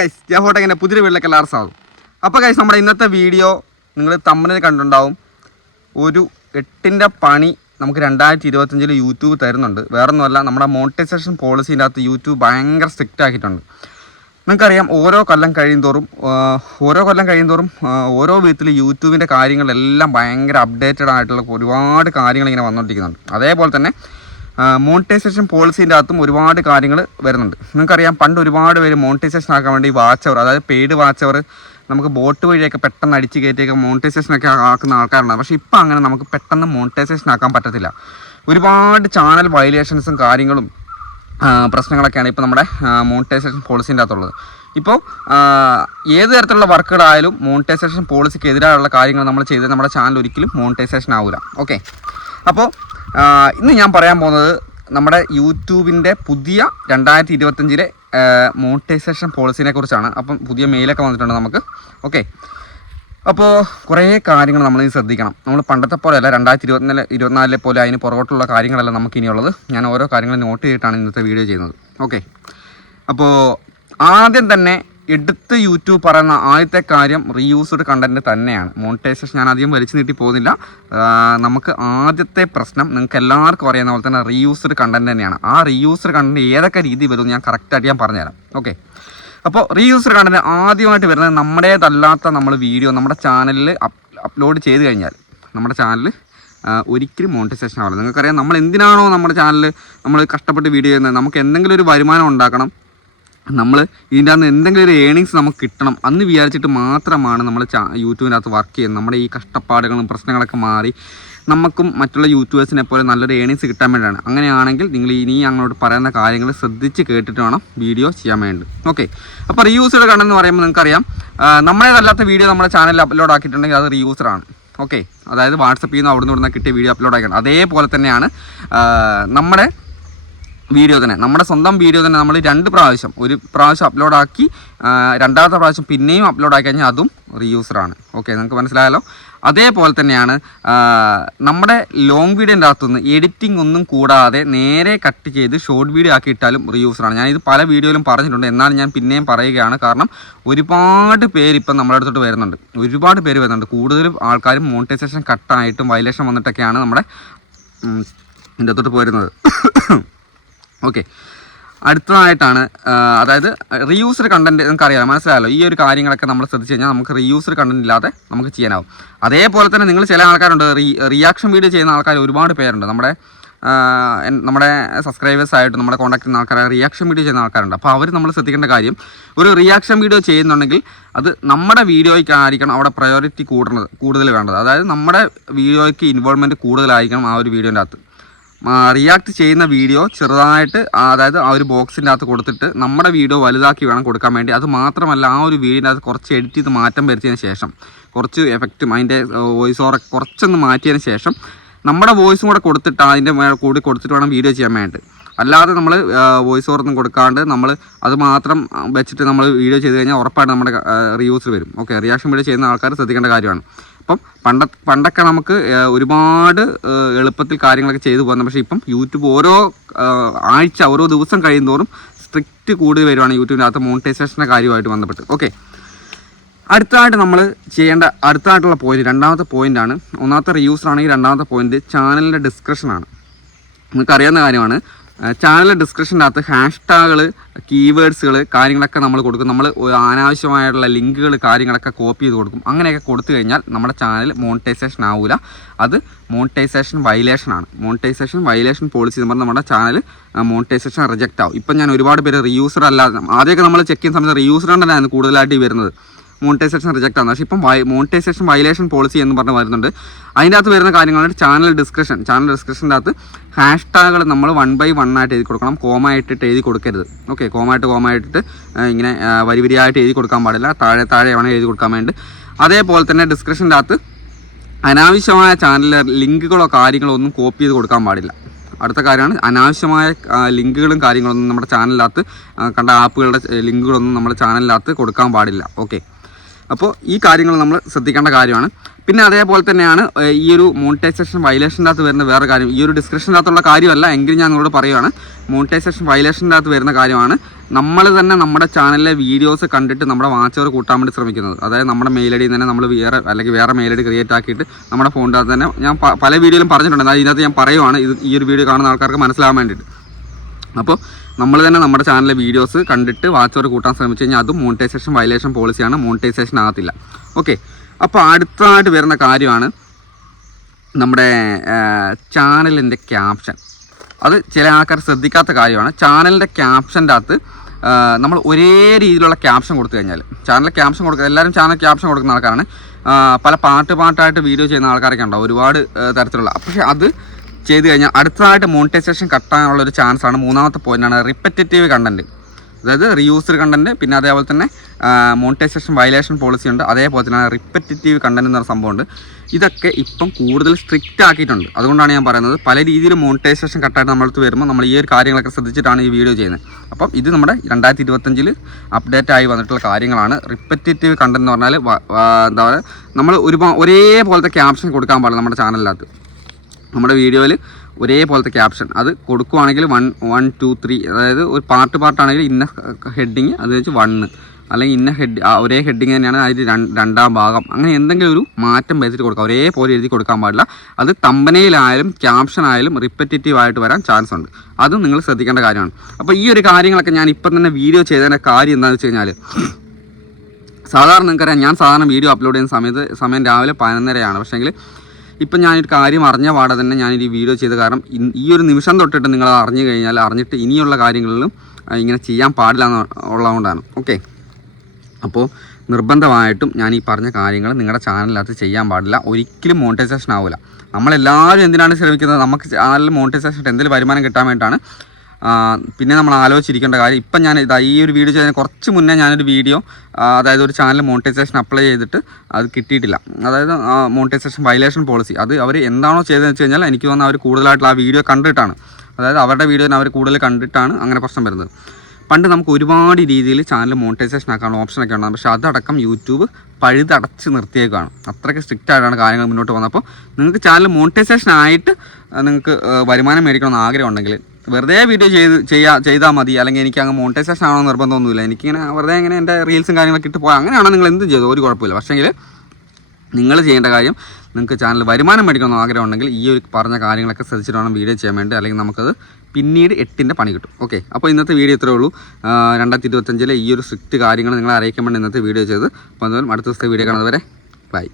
Guys photo ഇങ്ങനെ പുതിയ വീട്ടിലേക്ക് എല്ലാവർക്കും സ്വാഗതം. അപ്പോൾ ഗൈസ് നമ്മുടെ ഇന്നത്തെ വീഡിയോ നിങ്ങൾ തമ്മിൽ കണ്ടുണ്ടാവും ഒരു എട്ടിന്റെ പണി നമുക്ക് രണ്ടായിരത്തി ഇരുപത്തഞ്ചിൽ യൂട്യൂബ് തരുന്നുണ്ട്. വേറൊന്നുമല്ല നമ്മുടെ മോണിറ്റൈസേഷൻ പോളിസിന്റെ അകത്ത് യൂട്യൂബ് ഭയങ്കര സ്ട്രിക്റ്റ് ആക്കിയിട്ടുണ്ട്. നിങ്ങൾക്കറിയാം ഓരോ കൊല്ലം കഴിയുന്തോറും തോറും ഓരോ കൊല്ലം കഴിയുന്തോറും തോറും ഓരോ വിധത്തിൽ യൂട്യൂബിന്റെ കാര്യങ്ങളെല്ലാം ഭയങ്കര അപ്ഡേറ്റഡ് ആയിട്ടുള്ള ഒരുപാട് കാര്യങ്ങൾ ഇങ്ങനെ വന്നുകൊണ്ടിരിക്കുന്നുണ്ട് അതേപോലെ തന്നെ മോണിറ്റൈസേഷൻ പോളിസീന്റെ അകത്തും ഒരുപാട് കാര്യങ്ങൾ വരുന്നുണ്ട്. നിങ്ങൾക്കറിയാം പണ്ട് ഒരുപാട് പേര് മോണിറ്റൈസേഷൻ ആക്കാൻ വേണ്ടി വാച്ച് അവർ അതായത് പെയ്ഡ് വാച്ച് അവർ നമുക്ക് ബോട്ട് വഴിയൊക്കെ പെട്ടെന്ന് അടിച്ച് കയറ്റിയൊക്കെ മോണിറ്റൈസേഷൻ ഒക്കെ ആക്കുന്ന ആൾക്കാരാണ് പക്ഷേ ഇപ്പം അങ്ങനെ നമുക്ക് പെട്ടെന്ന് മോണിറ്റൈസേഷൻ ആക്കാൻ പറ്റത്തില്ല. ഒരുപാട് ചാനൽ വയലേഷൻസും കാര്യങ്ങളും പ്രശ്നങ്ങളൊക്കെയാണ് ഇപ്പോൾ നമ്മുടെ മോണിറ്റൈസേഷൻ പോളിസീന്റെ അകത്തുള്ളത്. ഇപ്പോൾ ഏത് തരത്തിലുള്ള വർക്കുകളായാലും മോണിറ്റൈസേഷൻ പോളിസിക്ക് എതിരായുള്ള കാര്യങ്ങൾ നമ്മൾ ചെയ്ത് നമ്മുടെ ചാനൽ ഒരിക്കലും മോണിറ്റൈസേഷൻ ആവില്ല ഓക്കെ അപ്പോൾ ഇന്ന് ഞാൻ പറയാൻ പോകുന്നത് നമ്മുടെ യൂട്യൂബിന്റെ പുതിയ രണ്ടായിരത്തി ഇരുപത്തഞ്ചിലെ മോണിറ്റൈസേഷൻ പോളിസിനെ കുറിച്ചാണ്. അപ്പം പുതിയ മെയിലൊക്കെ വന്നിട്ടുണ്ട് നമുക്ക്. ഓക്കെ. അപ്പോൾ കുറേ കാര്യങ്ങൾ നമ്മൾ ഇനി ശ്രദ്ധിക്കണം. നമ്മൾ പണ്ടത്തെ പോലെയല്ല രണ്ടായിരത്തി ഇരുപത്തിനാല് ഇരുപത്തിനാലിലെ പോലെ അതിന് പുറകോട്ടുള്ള കാര്യങ്ങളല്ല നമുക്ക് ഇനിയുള്ളത് ഞാൻ ഓരോ കാര്യങ്ങളും നോട്ട് ചെയ്തിട്ടാണ് ഇന്നത്തെ വീഡിയോ ചെയ്യുന്നത്. ഓക്കെ. അപ്പോൾ ആദ്യം തന്നെ എടുത്ത് യൂട്യൂബ് പറയുന്ന ആദ്യത്തെ കാര്യം റീയൂസ്ഡ് കണ്ടന്റ് തന്നെയാണ്. മോണിറ്റൈസേഷൻ ഞാൻ അധികം വലിച്ചു നീട്ടി പോകുന്നില്ല. നമുക്ക് ആദ്യത്തെ പ്രശ്നം നിങ്ങൾക്ക് എല്ലാവർക്കും അറിയാവുന്ന പോലെ തന്നെ റീയൂസ്ഡ് കണ്ടന്റ് തന്നെയാണ്. ആ റീയൂസ്ഡ് കണ്ടന്റ് ഏതൊക്കെ രീതി വരും ഞാൻ കറക്റ്റായിട്ട് ഞാൻ പറഞ്ഞുതരാം. ഓക്കെ അപ്പോൾ റീയൂസ്ഡ് കണ്ടന്റ് ആദ്യമായിട്ട് വരുന്നത് നമ്മുടേതല്ലാത്ത നമ്മൾ വീഡിയോ നമ്മുടെ ചാനലിൽ അപ്ലോഡ് ചെയ്ത് കഴിഞ്ഞാൽ നമ്മുടെ ചാനലിൽ ഒരിക്കലും മോണിറ്റൈസേഷൻ ആവില്ല. നിങ്ങൾക്കറിയാം നമ്മൾ എന്തിനാണോ നമ്മുടെ ചാനലിൽ നമ്മൾ കഷ്ടപ്പെട്ട് വീഡിയോ ചെയ്യുന്നത്? നമുക്ക് എന്തെങ്കിലും ഒരു വരുമാനം ഉണ്ടാക്കണം. നമ്മൾ ഇതിന്റെ അകത്ത് എന്തെങ്കിലും ഒരു ഏണിങ്സ് നമുക്ക് കിട്ടണം. അന്ന് വിചാരിച്ചിട്ട് മാത്രമാണ് നമ്മൾ യൂട്യൂബിനകത്ത് വർക്ക് ചെയ്യുന്നത്. നമ്മുടെ ഈ കഷ്ടപ്പാടുകളും പ്രശ്നങ്ങളൊക്കെ മാറി നമുക്കും മറ്റുള്ള യൂട്യൂബേഴ്സിനെ പോലെ നല്ലൊരു ഏണിങ്സ് കിട്ടാൻ വേണ്ടിയാണ്. അങ്ങനെയാണെങ്കിൽ നിങ്ങൾ ഇനി അങ്ങോട്ട് പറയുന്ന കാര്യങ്ങൾ ശ്രദ്ധിച്ച് കേട്ടിട്ട് വേണം വീഡിയോ ചെയ്യാൻ വേണ്ടി. ഓക്കെ അപ്പോൾ റീയൂസ്ഡ് കണ്ടെന്ന് പറയുമ്പോൾ നിങ്ങൾക്കറിയാം നമ്മുടേതല്ലാത്ത വീഡിയോ നമ്മുടെ ചാനലിൽ അപ്ലോഡ് ആക്കിയിട്ടുണ്ടെങ്കിൽ അത് റീയൂസറാണ് ഓക്കെ അതായത് വാട്സപ്പിൽ നിന്ന് അവിടുന്ന് ഇവിടുന്ന് കിട്ടിയ വീഡിയോ അപ്ലോഡ് ആക്കണം അതേപോലെ തന്നെയാണ് നമ്മുടെ വീഡിയോ തന്നെ. നമ്മുടെ സ്വന്തം വീഡിയോ തന്നെ നമ്മൾ രണ്ട് പ്രാവശ്യം ഒരു പ്രാവശ്യം അപ്ലോഡാക്കി രണ്ടാമത്തെ പ്രാവശ്യം പിന്നെയും അപ്ലോഡ് ആക്കി കഴിഞ്ഞാൽ അതും റീയൂസറാണ് ഓക്കെ നിങ്ങൾക്ക് മനസ്സിലായല്ലോ? അതേപോലെ തന്നെയാണ് നമ്മുടെ ലോങ് വീഡിയോന്റെ അകത്തുനിന്ന് എഡിറ്റിംഗ് ഒന്നും കൂടാതെ നേരെ കട്ട് ചെയ്ത് ഷോർട്ട് വീഡിയോ ആക്കി ഇട്ടാലും റീയൂസറാണ് ഞാനിത് പല വീഡിയോയിലും പറഞ്ഞിട്ടുണ്ട്. എന്നാലും ഞാൻ പിന്നെയും പറയുകയാണ്. കാരണം ഒരുപാട് പേര് ഇപ്പം നമ്മുടെ അടുത്തോട്ട് വരുന്നുണ്ട്. ഒരുപാട് പേര് വരുന്നുണ്ട്. കൂടുതലും ആൾക്കാരും മോണിറ്റൈസേഷൻ കട്ടായിട്ടും വയലേഷൻ വന്നിട്ടൊക്കെയാണ് നമ്മുടെ എന്റെ ഇതിന്റെ പോയിരുന്നത് ഓക്കെ അടുത്തതായിട്ടാണ് അതായത് റീയൂസ്ഡ് കണ്ടന്റ് നമുക്കറിയാം മനസ്സിലായല്ലോ? ഈ ഒരു കാര്യങ്ങളൊക്കെ നമ്മൾ ശ്രദ്ധിച്ചു കഴിഞ്ഞാൽ നമുക്ക് റീയൂസ്ഡ് കണ്ടന്റ് ഇല്ലാതെ നമുക്ക് ചെയ്യാനാവും. അതേപോലെ തന്നെ നിങ്ങൾ ചില ആൾക്കാരുണ്ട് റീ റിയാക്ഷൻ വീഡിയോ ചെയ്യുന്ന ആൾക്കാർ ഒരുപാട് പേരുണ്ട്. നമ്മുടെ നമ്മുടെ സബ്സ്ക്രൈബേഴ്സ് ആയിട്ട് നമ്മുടെ കോൺടാക്ട് ചെയ്യുന്ന ആൾക്കാർ റിയാക്ഷൻ വീഡിയോ ചെയ്യുന്ന ആൾക്കാരുണ്ട്. അപ്പോൾ അവർ നമ്മൾ ശ്രദ്ധിക്കേണ്ട കാര്യം ഒരു റിയാക്ഷൻ വീഡിയോ ചെയ്യുന്നുണ്ടെങ്കിൽ അത് നമ്മുടെ വീഡിയോയ്ക്കായിരിക്കണം അവിടെ പ്രയോറിറ്റി കൂടുന്നത് കൂടുതൽ വേണ്ടത്. അതായത് നമ്മുടെ വീഡിയോയ്ക്ക് ഇൻവോൾവ്മെന്റ് കൂടുതലായിരിക്കണം ആ ഒരു വീഡിയോന്റെ അകത്ത്. റിയാക്ട് ചെയ്യുന്ന വീഡിയോ ചെറുതായിട്ട് അതായത് ആ ഒരു ബോക്സിന്റെ അകത്ത് കൊടുത്തിട്ട് നമ്മുടെ വീഡിയോ വലുതാക്കി വേണം കൊടുക്കാൻ വേണ്ടി. അത് മാത്രമല്ല ആ ഒരു വീഡിയോ അകത്ത് കുറച്ച് എഡിറ്റ് ചെയ്ത് മാറ്റം വരുത്തിയതിന് ശേഷം കുറച്ച് എഫക്റ്റും അതിന്റെ വോയിസ് ഓവർ കുറച്ചൊന്ന് മാറ്റിയതിന് ശേഷം നമ്മുടെ വോയിസും കൂടെ കൊടുത്തിട്ട് അതിന്റെ കൂടി കൊടുത്തിട്ട് വേണം വീഡിയോ ചെയ്യാൻ വേണ്ടി അല്ലാതെ നമ്മൾ വോയിസ് ഓവർ ഒന്നും കൊടുക്കാണ്ട് നമ്മൾ അത് മാത്രം വെച്ചിട്ട് നമ്മൾ വീഡിയോ ചെയ്ത് കഴിഞ്ഞാൽ ഉറപ്പായിട്ട് നമ്മുടെ റിയൂസ് വരും. ഓക്കെ റിയാക്ഷൻ വീഡിയോ ചെയ്യുന്ന ആൾക്കാർ ശ്രദ്ധിക്കേണ്ട കാര്യമാണ്. അപ്പം പണ്ട പണ്ടൊക്കെ നമുക്ക് ഒരുപാട് എളുപ്പത്തിൽ കാര്യങ്ങളൊക്കെ ചെയ്തു പോകുന്നത് പക്ഷേ ഇപ്പം യൂട്യൂബ് ഓരോ ആഴ്ച ഓരോ ദിവസം കഴിയുന്നതോറും സ്ട്രിക്റ്റ് കൂടി വരുവാണ് യൂട്യൂബിനകത്ത് മോണിറ്റൈസേഷന്റെ കാര്യമായിട്ട് ബന്ധപ്പെട്ട്. ഓക്കെ. അടുത്തതായിട്ട് നമ്മൾ ചെയ്യേണ്ട അടുത്തതായിട്ടുള്ള പോയിന്റ് രണ്ടാമത്തെ പോയിന്റാണ്. ഒന്നാമത്തെ റിയൂസർ ആണെങ്കിൽ രണ്ടാമത്തെ പോയിന്റ് ചാനലിന്റെ ഡിസ്ക്രിപ്ഷനാണ് നിങ്ങൾക്ക് അറിയാവുന്ന കാര്യമാണ്. ചാനൽ ഡിസ്ക്രിപ്ഷന്റെ അകത്ത് ഹാഷ് ടാഗുകൾ കീവേഡ്സുകൾ കാര്യങ്ങളൊക്കെ നമ്മൾ കൊടുക്കും. നമ്മൾ അനാവശ്യമായിട്ടുള്ള ലിങ്കുകൾ കാര്യങ്ങളൊക്കെ കോപ്പി ചെയ്ത് കൊടുക്കും. അങ്ങനെയൊക്കെ കൊടുത്തു കഴിഞ്ഞാൽ നമ്മുടെ ചാനൽ മോണിറ്റൈസേഷൻ ആവില്ല അത് മോണിറ്റൈസേഷൻ വയലേഷൻ ആണ്. മോണിറ്റൈസേഷൻ വയലേഷൻ പോളിസി എന്ന് പറഞ്ഞാൽ നമ്മുടെ ചാനൽ മോണിറ്റൈസേഷൻ റിജക്റ്റ് ആവും. ഇപ്പം ഞാൻ ഒരുപാട് പേര് റീയൂസർ അല്ലാതെ ആദ്യമൊക്കെ നമ്മൾ ചെക്ക് ചെയ്യുന്ന സമയത്ത് റീയൂസർ തന്നെയാണ് കൂടുതലായിട്ട് വരുന്നത്. മോണിറ്റൈസേഷൻ റിജക്റ്റ് ആണ്. പക്ഷേ ഇപ്പം മോണിറ്റൈസേഷൻ വയലേഷൻ പോളിസി എന്ന് പറഞ്ഞ് വരുന്നുണ്ട്. അതിന്റെ അകത്ത് വരുന്ന കാര്യങ്ങളാണ് ചാനൽ ഡിസ്ക്രിപ്ഷൻ ചാനൽ ഡിസ്ക്രിപ്ഷന്റെ അകത്ത് ഹാഷ് ടാഗുകൾ നമ്മൾ വൺ ബൈ വൺ ആയിട്ട് എഴുതി കൊടുക്കണം. കോമ എഴുതി കൊടുക്കരുത്. ഓക്കെ കോമ ഇട്ട് കോമ ഇങ്ങനെ വരി വരിയായിട്ട് എഴുതി കൊടുക്കാൻ പാടില്ല. താഴെ താഴെ വേണം എഴുതി കൊടുക്കാൻ വേണ്ടി. അതേപോലെ തന്നെ ഡിസ്ക്രിപ്ഷന്റെ അകത്ത് അനാവശ്യമായ ചാനൽ ലിങ്കുകളോ കാര്യങ്ങളോ ഒന്നും കോപ്പി ചെയ്ത് കൊടുക്കാൻ പാടില്ല. അടുത്ത കാര്യമാണ് അനാവശ്യമായ ലിങ്കുകളും കാര്യങ്ങളൊന്നും നമ്മുടെ ചാനലിനകത്ത് കണ്ട ആപ്പുകളുടെ ലിങ്കുകളൊന്നും നമ്മുടെ ചാനലിനകത്ത് കൊടുക്കാൻ പാടില്ല. ഓക്കെ അപ്പോൾ ഈ കാര്യങ്ങൾ നമ്മൾ ശ്രദ്ധിക്കേണ്ട കാര്യമാണ്. പിന്നെ അതേപോലെ തന്നെയാണ് ഈ ഒരു മോണിറ്റൈസേഷൻ വയലേഷന്റെ അകത്ത് വരുന്ന വേറെ കാര്യം. ഈ ഒരു ഡിസ്ക്രിപ്ഷന്റെ അകത്തുള്ള കാര്യമല്ല എങ്കിലും ഞാൻ നിങ്ങളോട് പറയുവാണ്. മോണിറ്റൈസേഷൻ വയലേഷന്റെ അകത്ത് വരുന്ന കാര്യമാണ് നമ്മൾ തന്നെ നമ്മുടെ ചാനലിലെ വീഡിയോസ് കണ്ടിട്ട് നമ്മുടെ വാച്ചവർ കൂട്ടാൻ വേണ്ടി ശ്രമിക്കുന്നത്. അതായത് നമ്മുടെ മെയിൽ ഐ തന്നെ നമ്മൾ വേറെ അല്ലെങ്കിൽ വേറെ മെയിൽ ഐ ക്രിയേറ്റ് ആക്കിയിട്ട് നമ്മുടെ ഫോണിന്റെ അകത്ത് തന്നെ ഞാൻ പല വീഡിയോയിലും പറഞ്ഞിട്ടുണ്ട്. അതായത് ഇതിനകത്ത് ഞാൻ പറയുവാണ് ഇത് ഈ ഒരു വീഡിയോ കാണുന്ന ആൾക്കാർക്ക് മനസ്സിലാകാൻ വേണ്ടിയിട്ട്. അപ്പോൾ നമ്മൾ തന്നെ നമ്മുടെ ചാനലിലെ വീഡിയോസ് കണ്ടിട്ട് വാച്ചോർ കൂട്ടാൻ ശ്രമിച്ചു കഴിഞ്ഞാൽ അതും മോണിറ്റൈസേഷൻ വയലേഷൻ പോളിസിയാണ് മോണിറ്റൈസേഷൻ ആകത്തില്ല. ഓക്കെ അപ്പോൾ അടുത്തതായിട്ട് വരുന്ന കാര്യമാണ് നമ്മുടെ ചാനലിന്റെ ക്യാപ്ഷൻ അത് ചില ആൾക്കാർ ശ്രദ്ധിക്കാത്ത കാര്യമാണ്. ചാനലിന്റെ ക്യാപ്ഷന്റെ അകത്ത് നമ്മൾ ഒരേ രീതിയിലുള്ള ക്യാപ്ഷൻ കൊടുത്തു കഴിഞ്ഞാൽ ചാനൽ ക്യാപ്ഷൻ കൊടുക്കുക എല്ലാവരും ചാനൽ ക്യാപ്ഷൻ കൊടുക്കുന്ന ആൾക്കാരാണ്. പല പാട്ട് പാട്ടായിട്ട് വീഡിയോ ചെയ്യുന്ന ആൾക്കാരൊക്കെ ഉണ്ടാവും. ഒരുപാട് തരത്തിലുള്ള. പക്ഷേ അത് ചെയ്ത് കഴിഞ്ഞാൽ അടുത്തതായിട്ട് മോണിറ്റൈസേഷൻ കട്ടാനുള്ള ഒരു ചാൻസ് ആണ്. മൂന്നാമത്തെ പോയിന്റാണ് റിപ്പറ്റേറ്റീവ് കണ്ടന്റ് അതായത് റീയൂസ്ഡ് കണ്ടന്റ് പിന്നെ അതേപോലെ തന്നെ മോണിറ്റൈസേഷൻ വയലേഷൻ പോളിസി ഉണ്ട്. അതേപോലെ തന്നെ റിപ്പറ്റേറ്റീവ് കണ്ടന്റ് എന്ന സംഭവമുണ്ട്. ഇതൊക്കെ ഇപ്പം കൂടുതൽ സ്ട്രിക്റ്റ് ആക്കിയിട്ടുണ്ട്. അതുകൊണ്ടാണ് ഞാൻ പറയുന്നത് പല രീതിയിൽ മോണിറ്റൈസേഷൻ കട്ടായിട്ട് നമ്മളടുത്ത് വരുമ്പോൾ നമ്മൾ ഈ ഒരു കാര്യങ്ങളൊക്കെ ശ്രദ്ധിച്ചിട്ടാണ് ഈ വീഡിയോ ചെയ്യുന്നത്. അപ്പം ഇത് നമ്മുടെ രണ്ടായിരത്തി ഇരുപത്തഞ്ചിൽ അപ്ഡേറ്റ് ആയി വന്നിട്ടുള്ള കാര്യങ്ങളാണ്. റിപ്പറ്റേറ്റീവ് കണ്ടന്റ് എന്ന് പറഞ്ഞാൽ എന്താ പറയുക നമ്മൾ ഒരുപാട് ഒരേപോലത്തെ ക്യാപ്ഷൻ കൊടുക്കാൻ പാടില്ല നമ്മുടെ ചാനലിനകത്ത് നമ്മുടെ വീഡിയോയിൽ ഒരേപോലത്തെ ക്യാപ്ഷൻ അത് കൊടുക്കുവാണെങ്കിൽ വൺ വൺ ടു ത്രീ അതായത് ഒരു പാർട്ട് പാർട്ടാണെങ്കിൽ ഇന്ന ഹെഡിങ് അത് വെച്ച് വണ്ണ് അല്ലെങ്കിൽ ഇന്ന ഹെഡ് ഒരേ ഹെഡിങ് തന്നെയാണ് അതിൽ രണ്ടാം ഭാഗം. അങ്ങനെ എന്തെങ്കിലും ഒരു മാറ്റം വരുത്തിട്ട് കൊടുക്കാം. ഒരേപോലെ എഴുതി കൊടുക്കാൻ പാടില്ല. അത് തമ്പനയിലായാലും ക്യാപ്ഷൻ ആയാലും റിപ്പറ്റേറ്റീവ് ആയിട്ട് വരാൻ ചാൻസ് ഉണ്ട്. അതും നിങ്ങൾ ശ്രദ്ധിക്കേണ്ട കാര്യമാണ്. അപ്പോൾ ഈ ഒരു കാര്യങ്ങളൊക്കെ ഞാൻ ഇപ്പം തന്നെ വീഡിയോ ചെയ്തതിന്റെ കാര്യം എന്താണെന്ന് വെച്ച് കഴിഞ്ഞാൽ സാധാരണ നിങ്ങൾക്കറിയാം ഞാൻ സാധാരണ വീഡിയോ അപ്ലോഡ് ചെയ്യുന്ന സമയത്ത് സമയം രാവിലെ പതിനൊന്നരയാണ്. പക്ഷേങ്കിൽ ഇപ്പം ഞാനൊരു കാര്യം അറിഞ്ഞ പാടെ തന്നെ ഞാനൊരു വീഡിയോ ചെയ്ത കാരണം ഈ ഒരു നിമിഷം തൊട്ടിട്ട് നിങ്ങൾ അറിഞ്ഞു കഴിഞ്ഞാൽ അറിഞ്ഞിട്ട് ഇനിയുള്ള കാര്യങ്ങളിലും ഇങ്ങനെ ചെയ്യാൻ പാടില്ല എന്ന് ഉള്ളതുകൊണ്ടാണ്. ഓക്കെ? അപ്പോൾ നിർബന്ധമായിട്ടും ഞാൻ ഈ പറഞ്ഞ കാര്യങ്ങൾ നിങ്ങളുടെ ചാനലിനകത്ത് ചെയ്യാൻ പാടില്ല. ഒരിക്കലും മോണിറ്റൈസേഷൻ ആവില്ല നമ്മളെല്ലാവരും എന്തിനാണ് ശ്രമിക്കുന്നത്? നമുക്ക് ചാനലിൽ മോണിറ്റൈസേഷൻ എന്തെങ്കിലും വരുമാനം കിട്ടാൻ വേണ്ടിയിട്ടാണ് പിന്നെ നമ്മൾ ആലോചിച്ചിരിക്കേണ്ട കാര്യം ഇപ്പം ഞാൻ ഇതാ ഈ ഒരു വീഡിയോ ചെയ്തതിന് കുറച്ച് മുന്നേ ഞാനൊരു വീഡിയോ അതായത് ഒരു ചാനൽ മോണിറ്റൈസേഷൻ അപ്ലൈ ചെയ്തിട്ട് അത് കിട്ടിയിട്ടില്ല. അതായത് മോണിറ്റൈസേഷൻ വയലേഷൻ പോളിസി അത് അവർ എന്താണോ ചെയ്തതെന്ന് വെച്ച് കഴിഞ്ഞാൽ എനിക്ക് തോന്നുന്നു അവർ കൂടുതലായിട്ടുള്ള ആ വീഡിയോ കണ്ടിട്ടാണ്. അതായത് അവരുടെ വീഡിയോനെ അവർ കൂടുതൽ കണ്ടിട്ടാണ് അങ്ങനെ പ്രശ്നം വരുന്നത്. പണ്ട് നമുക്ക് ഒരുപാട് രീതിയിൽ ചാനൽ മോണിറ്റൈസേഷൻ ആക്കാനുള്ള ഓപ്ഷനൊക്കെ ഉണ്ടാകും പക്ഷേ അതടക്കം യൂട്യൂബ് പഴുതടച്ച് നിർത്തിയേക്കാണ്. അത്രയ്ക്ക് സ്ട്രിക്റ്റ് ആയിട്ടാണ് കാര്യങ്ങൾ മുന്നോട്ട് പോകുന്നത് അപ്പോൾ നിങ്ങൾക്ക് ചാനൽ മോണിറ്റൈസേഷൻ ആയിട്ട് നിങ്ങൾക്ക് വരുമാനം മേടിക്കണമെന്ന് ആഗ്രഹം ഉണ്ടെങ്കിൽ വെറുതെ വീഡിയോ ചെയ്ത് ചെയ്യാ ചെയ്താൽ മതി. അല്ലെങ്കിൽ എനിക്ക് അങ്ങ് മോണിറ്റൈസേഷൻ ആണോ നിർബന്ധമൊന്നുമില്ല. എനിക്കിങ്ങനെ വെറുതെ ഇങ്ങനെ എന്റെ റീൽസും കാര്യങ്ങളൊക്കെ ഇട്ട് പോയാൽ അങ്ങനെയാണോ നിങ്ങൾ എന്ത് ചെയ്തു ഒരു കുഴപ്പമില്ല. പക്ഷേങ്കിൽ നിങ്ങൾ ചെയ്യേണ്ട കാര്യം നിങ്ങൾക്ക് ചാനൽ വരുമാനം മേടിക്കണമെന്ന് ആഗ്രഹം ഉണ്ടെങ്കിൽ ഈ ഒരു പറഞ്ഞ കാര്യങ്ങളൊക്കെ ശ്രദ്ധിച്ചിട്ട് വേണം വീഡിയോ ചെയ്യാൻ വേണ്ടി. അല്ലെങ്കിൽ നമുക്കത് പിന്നീട് എട്ടിന്റെ പണി കിട്ടും. ഓക്കെ അപ്പോൾ ഇന്നത്തെ വീഡിയോ ഇത്രേ ഉള്ളൂ. രണ്ടായിരത്തി ഇരുപത്തഞ്ചിലെ ഈ ഒരു സ്ട്രിക്റ്റ് കാര്യങ്ങൾ നിങ്ങളെ അറിയിക്കാൻ വേണ്ടി ഇന്നത്തെ വീഡിയോ ചെയ്ത് അപ്പോൾ അതുപോലെ അടുത്ത ദിവസത്തെ വീഡിയോ കാണുന്നവരെ ബൈ